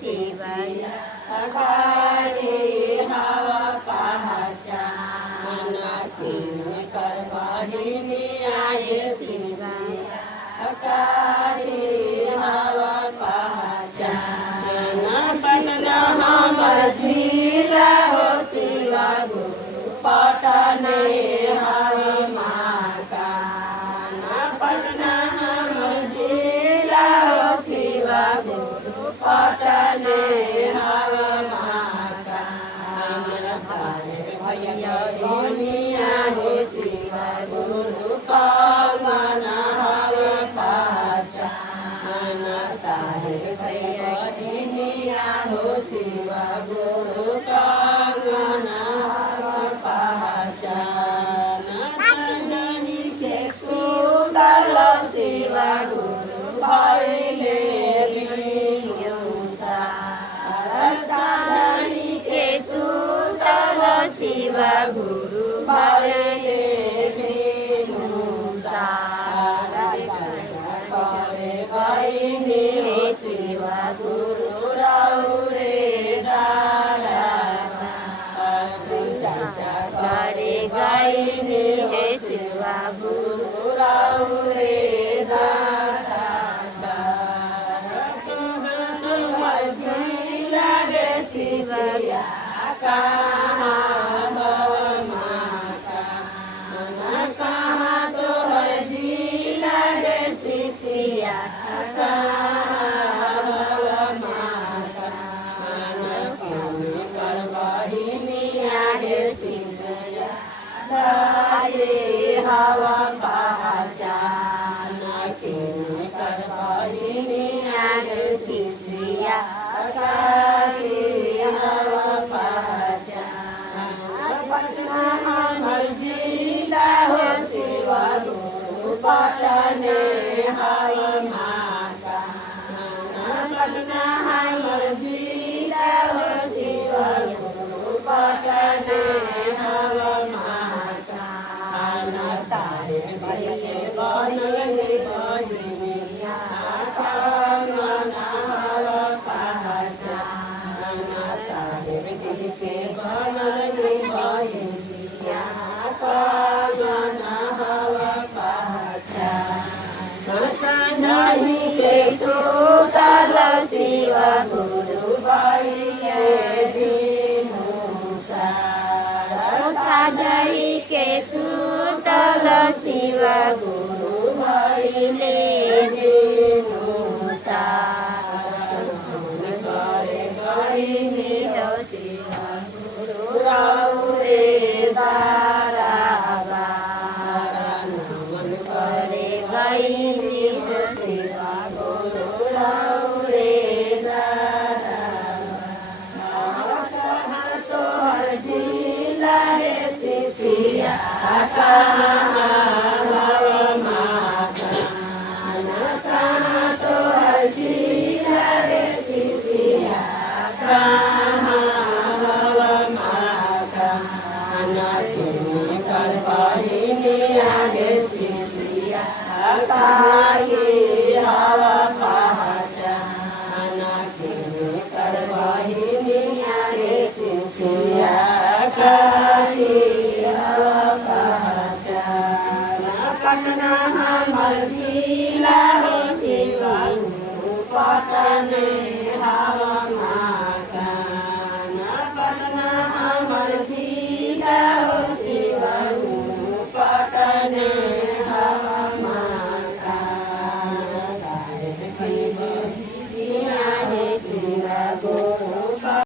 शिवया हकारी हवा पहचान किन कर बहिनी आए शिवया हकारी हवा पहचान पटना हमर जिला हो शिवा गुरु पटने हवा मकान पटना हमर जिला हो शिवा गुरु पटने हवा मकान सारे भैया दुनिया हो शिवा गुरु कंगन हवा पहचान सारे भैया दुनिया हो शिवा गुरु कंगन हवा पहचान सजनी के सुंदर शिवा गुरु भैले सजनी के सुंदर शिवा गुरु भैले करे गईनी शिवा गुरु रौरे दारा करे गईनी हे शिवा गुरु रौरे दारा लगे शिवया कहाँ कहाँ तो है जी लगे शिशिया कर बहिनी आगे शिवया हवा पहचान कर बहिनी आगे शिशिया हवा पहचान पटना हमर जिला हो शिवा गुरु पटने हवा मकान पटना हमर जिला हो शिवा गुरु पटने हवा मकान सारे भैया बनले बहिनिया कंगन हवा पहचान सारे दिल के बनले बहिनिया कंगन हवा पहचान सजनी के सुतल शिवा गुरु भैले सजनी के सुतल शिवा गुरु भैले करे गईनी हो शिवा गुरु रौरे दारा करे गईनी हो शिवा गुरु रौरे दारा तोहर जिला रे शिशिया कर बहिनी आगे शिशिया हवा पहचान कर बहिनी आगे शिशिया हवा पहचान पटना हमर जिला हो शिवा गुरु पटने हवा